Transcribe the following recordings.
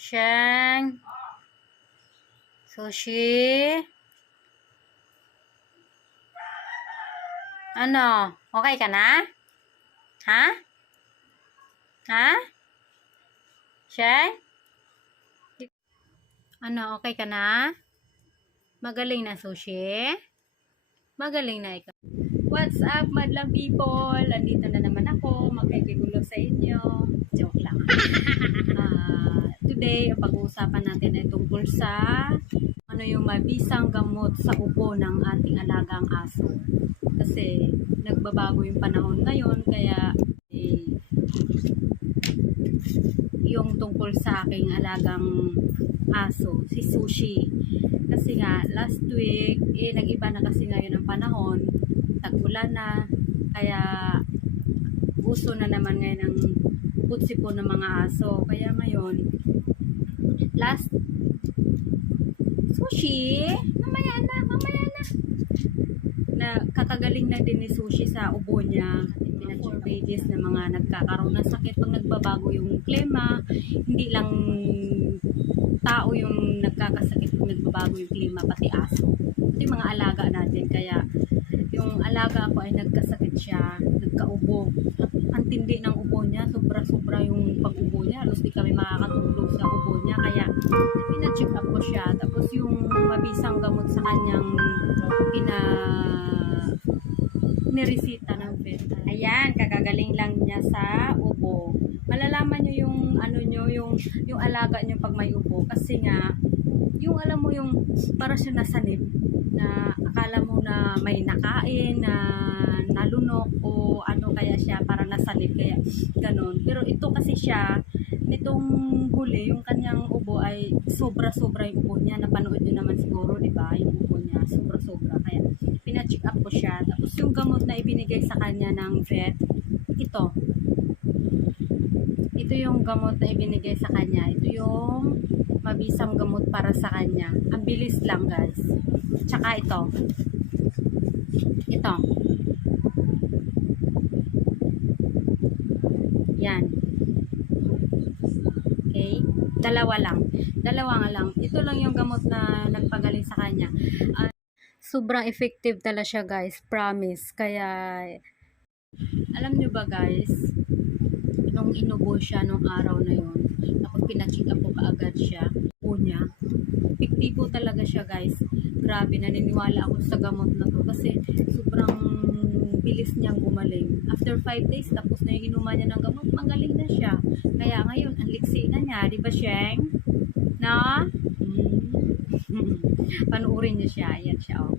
Sheng. Sushi. Ano? Okay ka na? Ha? Ha? Sheng? Ano? Okay ka na? Magaling na, Sushi? Magaling na ikaw. What's up, madlang people? Andito na naman ako. Magkikigulo sa inyo. Joke lang. Today, ang pag-uusapan natin ay tungkol sa ano yung mabisang gamot sa ubo ng ating alagang aso. Kasi nagbabago yung panahon ngayon, kaya yung tungkol sa aking alagang aso, si Sushi. Kasi nga, last week, nag-iba na kasi ngayon ang panahon, tag-ulan na, kaya uso na naman ngayon ang putsipon ng mga aso. Kaya ngayon, Sushi, mamaya na kakagaling na din ni Sushi sa ubo niya. 4 pages na mga nagkakaroon ng sakit pag nagbabago yung klima. Hindi lang tao yung nagkakasakit pag nagbabago yung klima, pati aso, pati mga alaga natin. Kaya yung alaga ko ay nagkasakit siya, nagkaubo. Ang tindi ng ubo niya, sobra-sobra yung pag-ubo niya. Halos di kami makakatulog sa ubo niya. Kaya pina-check up ko siya. Tapos yung mabisang gamot sa kanyang niresita ng vet. Ayan, kakagaling lang niya sa ubo. Malalaman nyo yung ano nyo, yung alaga nyo pag may ubo. Kasi nga, yung alam mo yung para siya nasanib, na akala mo na may nakain, na nalunok, o ano kaya siya, para nasanib, kaya ganun. Pero ito kasi siya, nitong huli, yung kanyang ubo ay sobra-sobra yung ubo niya. Napanood nyo naman siguro, di ba? Yung ubo niya, sobra-sobra. Kaya pina-check up ko siya. Tapos yung gamot na ibinigay sa kanya ng vet, ito yung gamot na ibinigay sa kanya. Ito yung mabisang gamot para sa kanya. Ang bilis lang, guys. Tsaka ito. Yan. Okay? Dalawa nga lang. Ito lang yung gamot na nagpagaling sa kanya. Sobrang effective talaga siya, guys. Promise. Kaya, alam nyo ba, guys, nung inubo siya nung araw na yun, tapos pina-check up ko kaagad siya, niya, epektibo talaga siya, guys. Grabe, naniniwala ako sa gamot na to kasi sobrang bilis niyang gumaling. After 5 days, tapos na yung inuman niya ng gamot, magaling na siya. Kaya ngayon, ang liksi na niya, di ba, Sheng? Na? Panuorin niyo siya. Ayan siya, oh.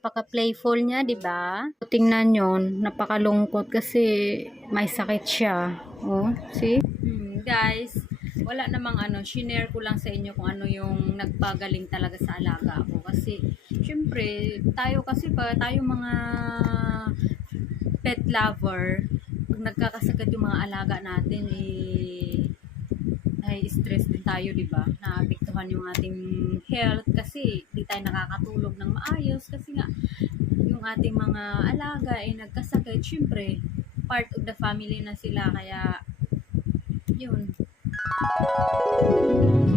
Napaka-playful niya, di ba? Tingnan yon, napakalungkot kasi may sakit siya. Oh, see? Guys, wala namang ano, shinare ko lang sa inyo kung ano yung nagpagaling talaga sa alaga ko. Kasi, syempre, tayo mga pet lover, pag nagkakasakit yung mga alaga natin, ay stress din tayo, di ba? Naapektuhan yung ating health kasi di tayo nakakatulog ng maayos kasi nga yung ating mga alaga ay nagkasakit. Syempre, part of the family na sila, kaya yun.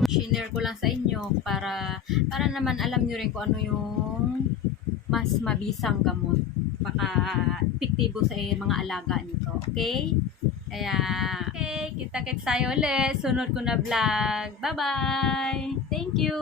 Share ko lang sa inyo para naman alam nyo rin kung ano yung mas mabisang gamot. Baka epektibo sa mga alaga nito. Okay? Kaya, okay, kita-kits tayo ulit. Sunod ko na vlog. Bye-bye! Thank you!